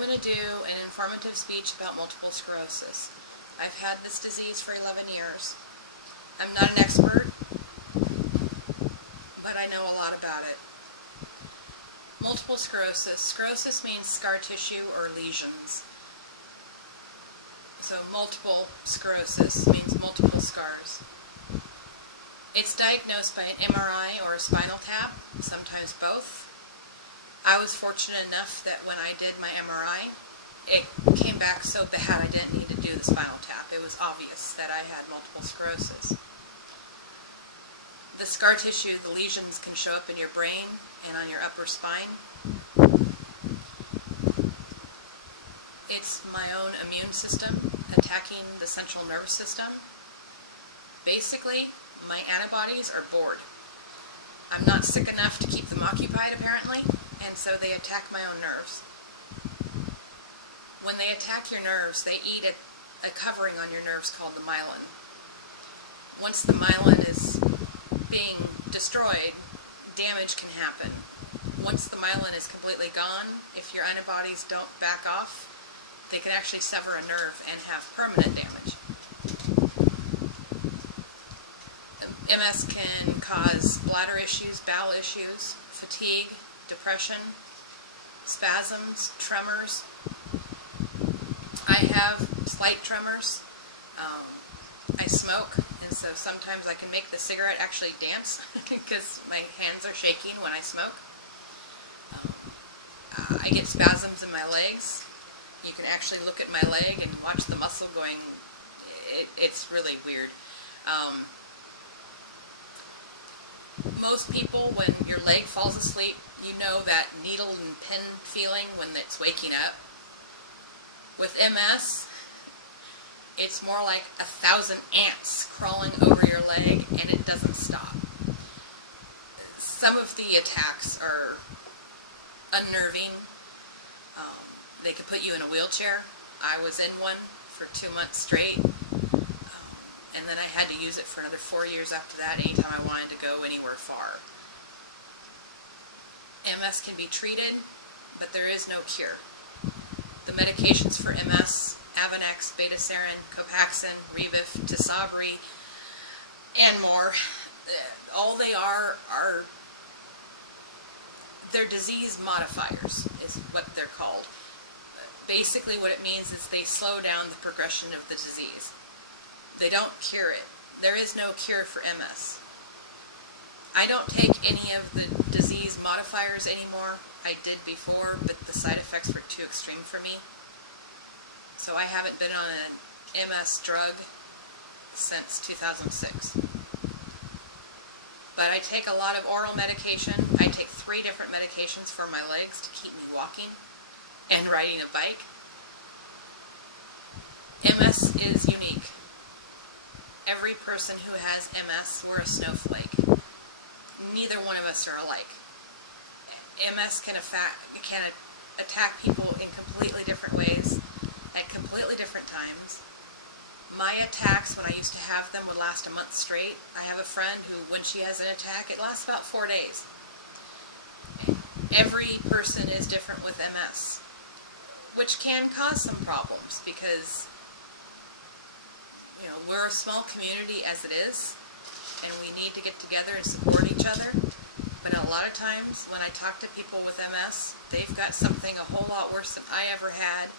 going to do an informative speech about multiple sclerosis. I've had this disease for 11 years. I'm not an expert, but I know a lot about it. Multiple sclerosis. Sclerosis means scar tissue or lesions. So multiple sclerosis means multiple scars. It's diagnosed by an MRI or a spinal tap, sometimes both. I was fortunate enough that when I did my MRI, it came back so bad I didn't need to do the spinal tap. It was obvious that I had multiple sclerosis. The scar tissue, the lesions can show up in your brain and on your upper spine. It's my own immune system attacking the central nervous system. Basically, my antibodies are bored. I'm not sick enough to keep them occupied, apparently, and so they attack my own nerves. When they attack your nerves, they eat a covering on your nerves called the myelin. Once the myelin is being destroyed, damage can happen. Once the myelin is completely gone, if your antibodies don't back off, they can actually sever a nerve and have permanent damage. MS can cause bladder issues, bowel issues, fatigue, depression, spasms, tremors. I have slight tremors. I smoke, and so sometimes I can make the cigarette actually dance because my hands are shaking when I smoke. I get spasms in my legs. You can actually look at my leg and watch the muscle going. It's really weird. Most people, when your leg falls asleep, you know that needle and pin feeling when it's waking up. With MS, it's more like 1,000 ants crawling over your leg, and it doesn't stop. Some of the attacks are unnerving. They could put you in a wheelchair. I was in one for 2 months straight, and then I had to use it for another 4 years after that anytime I wanted to go anywhere far. MS can be treated, but there is no cure. The medications for MS, Avonex, Betaserin, Copaxone, Rebif, Tisabri, and more, all they are they're disease modifiers, is what they're called. Basically what it means is they slow down the progression of the disease. They don't cure it. There is no cure for MS. I don't take any of the disease modifiers anymore. I did before, but the side effects were too extreme for me. So I haven't been on an MS drug since 2006. But I take a lot of oral medication. I take 3 different medications for my legs to keep me walking and riding a bike. MS is unique. Every person who has MS, we're a snowflake. Neither one of us are alike. MS can attack people in completely different ways at completely different times. My attacks, when I used to have them, would last a month straight. I have a friend who, when she has an attack, it lasts about 4 days. Every person is different with MS, which can cause some problems because, you know, we're a small community as it is, and we need to get together and support each other. But a lot of times when I talk to people with MS, they've got something a whole lot worse than I ever had,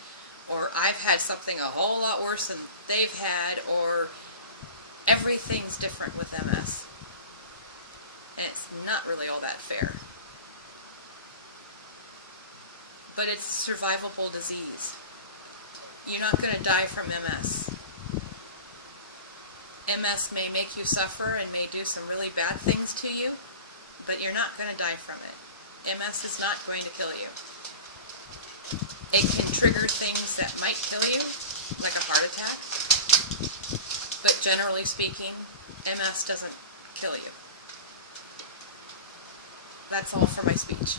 or I've had something a whole lot worse than they've had, or everything's different with MS. And it's not really all that fair. But it's a survivable disease. You're not going to die from MS. MS may make you suffer and may do some really bad things to you, but you're not going to die from it. MS is not going to kill you. It can trigger things that might kill you, like a heart attack, but generally speaking, MS doesn't kill you. That's all for my speech.